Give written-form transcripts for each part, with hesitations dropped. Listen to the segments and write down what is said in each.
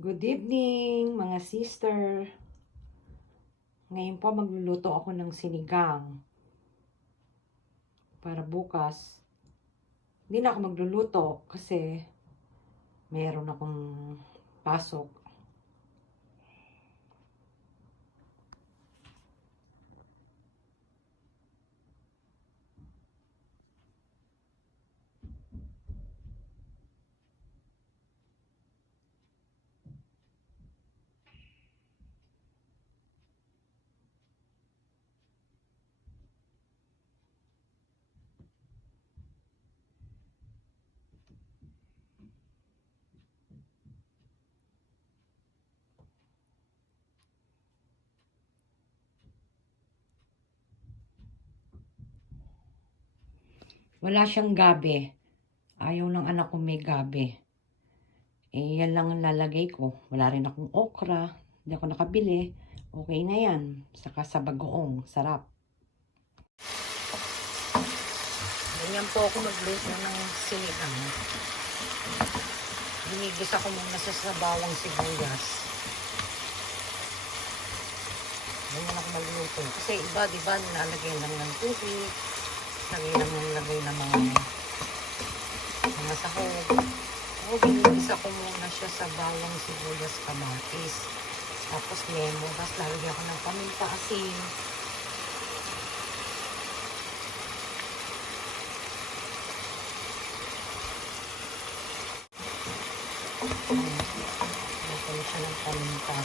Good evening, mga sister. Ngayon po magluluto ako ng sinigang. Para bukas, hindi na ako magluluto kasi mayroon akong pasok. Wala siyang gabi. Ayaw ng anak ko may gabi. Yan lang ang lalagay ko. Wala rin akong okra. Hindi ako nakabili. Okay na yan. Saka sa bagoong. Sarap. Ganyan po ako magluto ng sinigang. Binigisa ko muna sa sabawang sibuyas. Ganyan ako magluto. Kasi iba, diba, nalagay lang ng tubig. Lagay ng mga sahog. O, binigisa ko muna siya sa bawang sibuyas, kamatis. Tapos lemon. Tapos lalagyan ko ng paminta, asin. Lagyan siya ng paminta.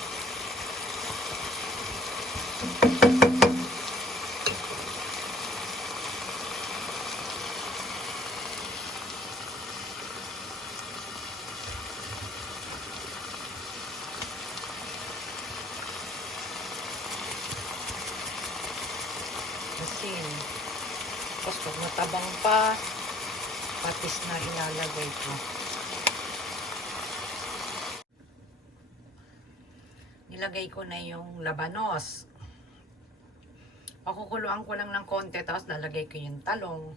Asin. Tapos pag matabang pa, patis na ilalagay ko. Nilagay ko na yung labanos. Pakukuluan ko lang ng konti, tapos lalagay ko yung talong.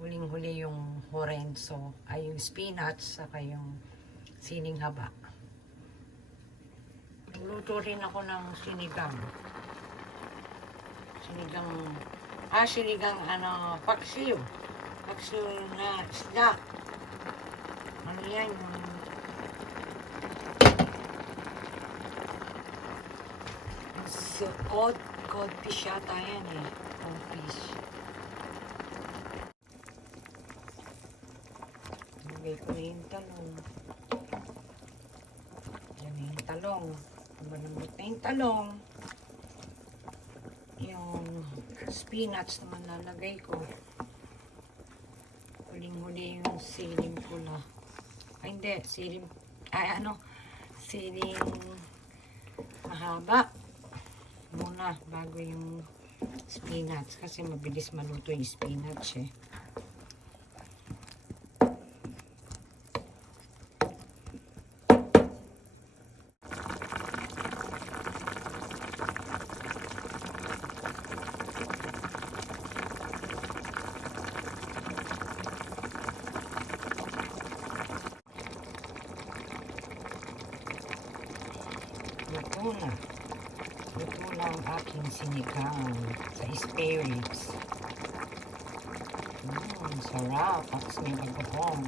Huling-huli yung horenso, ay yung spinach, saka yung sining haba. Luto rin ako ng sinigang. Sinigang paksiw. Paksiw na isda. Ano yan? Codfish yata yan eh. Codfish. Lagay ko na yung talong. Yan na yung talong. Malambot na yung talong. Yung spinach naman lalagay ko. Huling-huli yung siling pula. Ay hindi, siling mahaba muna bago yung spinach kasi mabilis maluto yung spinach eh. Luto na ang aking sinigang sa spare ribs. Sarap. Tapos may bagoong.